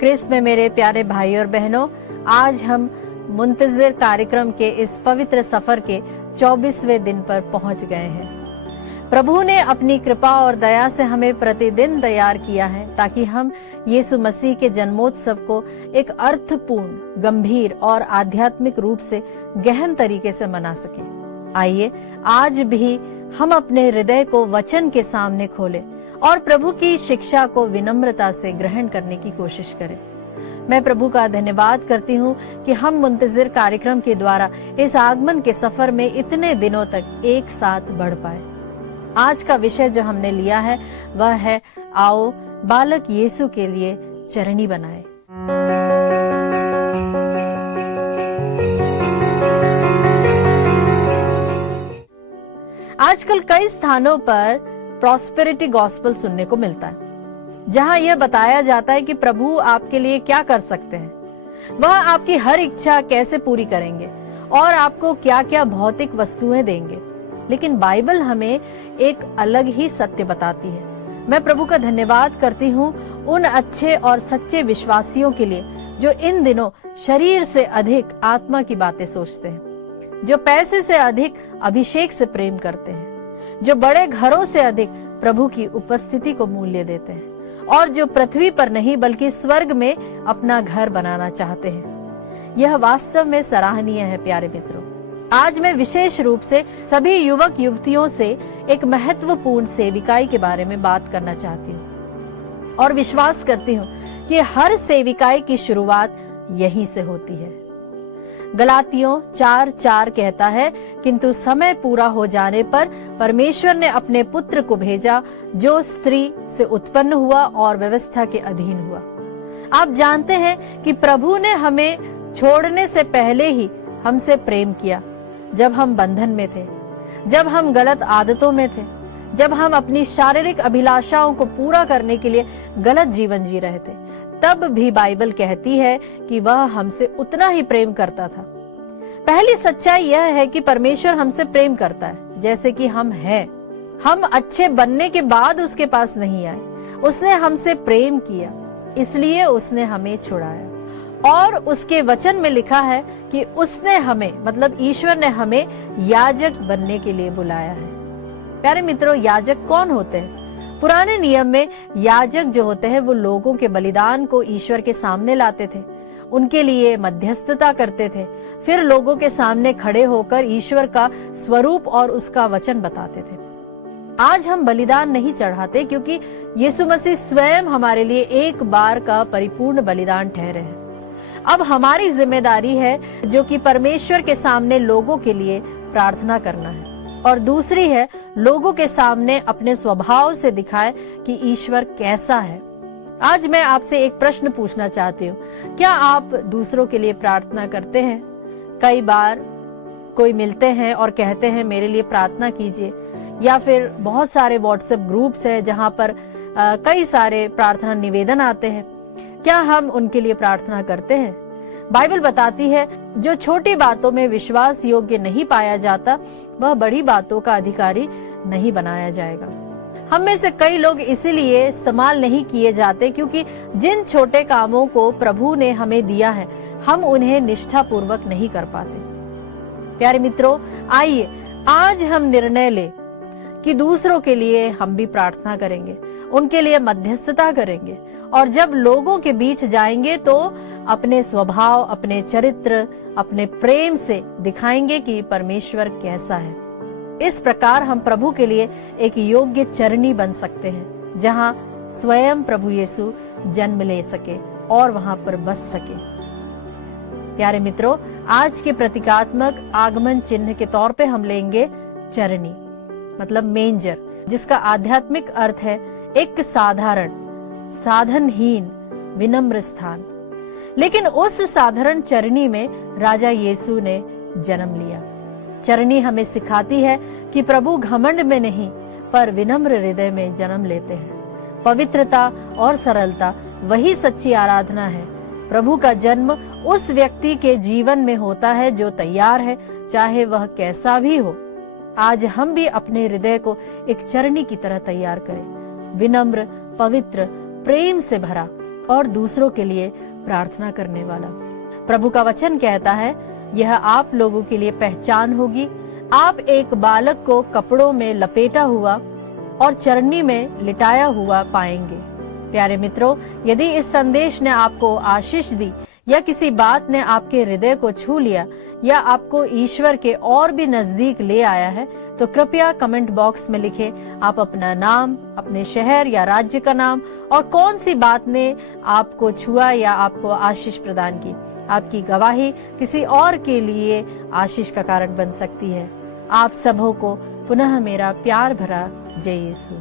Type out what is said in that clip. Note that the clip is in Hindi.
क्रिस्त में मेरे प्यारे भाई और बहनों, आज हम मुंतजिर कार्यक्रम के इस पवित्र सफर के 24वें दिन पर पहुंच गए हैं। प्रभु ने अपनी कृपा और दया से हमें प्रतिदिन तैयार किया है ताकि हम यीशु मसीह के जन्मोत्सव को एक अर्थपूर्ण, गंभीर और आध्यात्मिक रूप से गहन तरीके से मना सके। आइए आज भी हम अपने हृदय को वचन के सामने खोलें और प्रभु की शिक्षा को विनम्रता से ग्रहण करने की कोशिश करें। मैं प्रभु का धन्यवाद करती हूँ कि हम मुंतजिर कार्यक्रम के द्वारा इस आगमन के सफर में इतने दिनों तक एक साथ बढ़ पाए। आज का विषय जो हमने लिया है वह है, आओ बालक यीशु के लिए चरनी बनाए। आजकल कई स्थानों पर प्रॉस्पेरिटी गॉस्पेल सुनने को मिलता है, जहां यह बताया जाता है कि प्रभु आपके लिए क्या कर सकते हैं, वह आपकी हर इच्छा कैसे पूरी करेंगे और आपको क्या क्या भौतिक वस्तुएं देंगे। लेकिन बाइबल हमें एक अलग ही सत्य बताती है। मैं प्रभु का धन्यवाद करती हूँ उन अच्छे और सच्चे विश्वासियों के लिए जो इन दिनों शरीर से अधिक आत्मा की बातें सोचते हैं, जो पैसे से अधिक अभिषेक से प्रेम करते हैं, जो बड़े घरों से अधिक प्रभु की उपस्थिति को मूल्य देते हैं और जो पृथ्वी पर नहीं बल्कि स्वर्ग में अपना घर बनाना चाहते हैं। यह वास्तव में सराहनीय है। प्यारे मित्रों, आज मैं विशेष रूप से सभी युवक युवतियों से एक महत्वपूर्ण सेविकाई के बारे में बात करना चाहती हूँ और विश्वास करती हूँ कि हर सेविकाई की शुरुआत यहीं से होती है। गलातियों 4:4 कहता है, किंतु समय पूरा हो जाने पर परमेश्वर ने अपने पुत्र को भेजा जो स्त्री से उत्पन्न हुआ और व्यवस्था के अधीन हुआ। आप जानते हैं कि प्रभु ने हमें छोड़ने से पहले ही हमसे प्रेम किया। जब हम बंधन में थे, जब हम गलत आदतों में थे, जब हम अपनी शारीरिक अभिलाषाओं को पूरा करने के लिए गलत जीवन जी रहे थे, तब भी बाइबल कहती है कि वह हमसे उतना ही प्रेम करता था। पहली सच्चाई यह है कि परमेश्वर हमसे प्रेम करता है जैसे कि हम हैं। हम अच्छे बनने के बाद उसके पास नहीं आए, उसने हमसे प्रेम किया, इसलिए उसने हमें छुड़ाया। और उसके वचन में लिखा है कि उसने हमें, मतलब ईश्वर ने हमें याजक बनने के लिए बुलाया है। प्यारे मित्रों, याजक कौन होते हैं? पुराने नियम में याजक जो होते हैं वो लोगों के बलिदान को ईश्वर के सामने लाते थे, उनके लिए मध्यस्थता करते थे, फिर लोगों के सामने खड़े होकर ईश्वर का स्वरूप और उसका वचन बताते थे। आज हम बलिदान नहीं चढ़ाते क्योंकि यीशु मसीह स्वयं हमारे लिए एक बार का परिपूर्ण बलिदान ठहरे हैं। अब हमारी जिम्मेदारी है जो कि परमेश्वर के सामने लोगों के लिए प्रार्थना करना है, और दूसरी है लोगों के सामने अपने स्वभाव से दिखाए कि ईश्वर कैसा है। आज मैं आपसे एक प्रश्न पूछना चाहती हूँ, क्या आप दूसरों के लिए प्रार्थना करते हैं? कई बार कोई मिलते हैं और कहते हैं मेरे लिए प्रार्थना कीजिए, या फिर बहुत सारे व्हाट्सएप ग्रुप्स है जहाँ पर कई सारे प्रार्थना निवेदन आते हैं। क्या हम उनके लिए प्रार्थना करते हैं? बाइबल बताती है जो छोटी बातों में विश्वास योग्य नहीं पाया जाता वह बड़ी बातों का अधिकारी नहीं बनाया जाएगा। हम में से कई लोग इसीलिए इस्तेमाल नहीं किए जाते क्योंकि जिन छोटे कामों को प्रभु ने हमें दिया है हम उन्हें निष्ठा पूर्वक नहीं कर पाते। प्यारे मित्रों, आइए आज हम निर्णय ले कि दूसरों के लिए हम भी प्रार्थना करेंगे, उनके लिए मध्यस्थता करेंगे, और जब लोगों के बीच जाएंगे तो अपने स्वभाव, अपने चरित्र, अपने प्रेम से दिखाएंगे कि परमेश्वर कैसा है। इस प्रकार हम प्रभु के लिए एक योग्य चरनी बन सकते हैं जहां स्वयं प्रभु यीशु जन्म ले सके और वहां पर बस सके। प्यारे मित्रों, आज के प्रतीकात्मक आगमन चिन्ह के तौर पे हम लेंगे चरनी, मतलब मेंजर, जिसका आध्यात्मिक अर्थ है एक साधारण, साधनहीन, विनम्र स्थान। लेकिन उस साधारण चरनी में राजा यीशु ने जन्म लिया। चरनी हमें सिखाती है कि प्रभु घमंड में नहीं पर विनम्र हृदय में जन्म लेते हैं। पवित्रता और सरलता वही सच्ची आराधना है। प्रभु का जन्म उस व्यक्ति के जीवन में होता है जो तैयार है, चाहे वह कैसा भी हो। आज हम भी अपने हृदय को एक चरनी की तरह तैयार करें, विनम्र, पवित्र, प्रेम से भरा और दूसरों के लिए प्रार्थना करने वाला। प्रभु का वचन कहता है, यह आप लोगों के लिए पहचान होगी, आप एक बालक को कपड़ों में लपेटा हुआ और चरनी में लिटाया हुआ पाएंगे। प्यारे मित्रों, यदि इस संदेश ने आपको आशीष दी या किसी बात ने आपके हृदय को छू लिया या आपको ईश्वर के और भी नजदीक ले आया है, तो कृपया कमेंट बॉक्स में लिखें आप अपना नाम, अपने शहर या राज्य का नाम और कौन सी बात ने आपको छुआ या आपको आशीष प्रदान की। आपकी गवाही किसी और के लिए आशीष का कारण बन सकती है। आप सबों को पुनः मेरा प्यार भरा जय यीशु।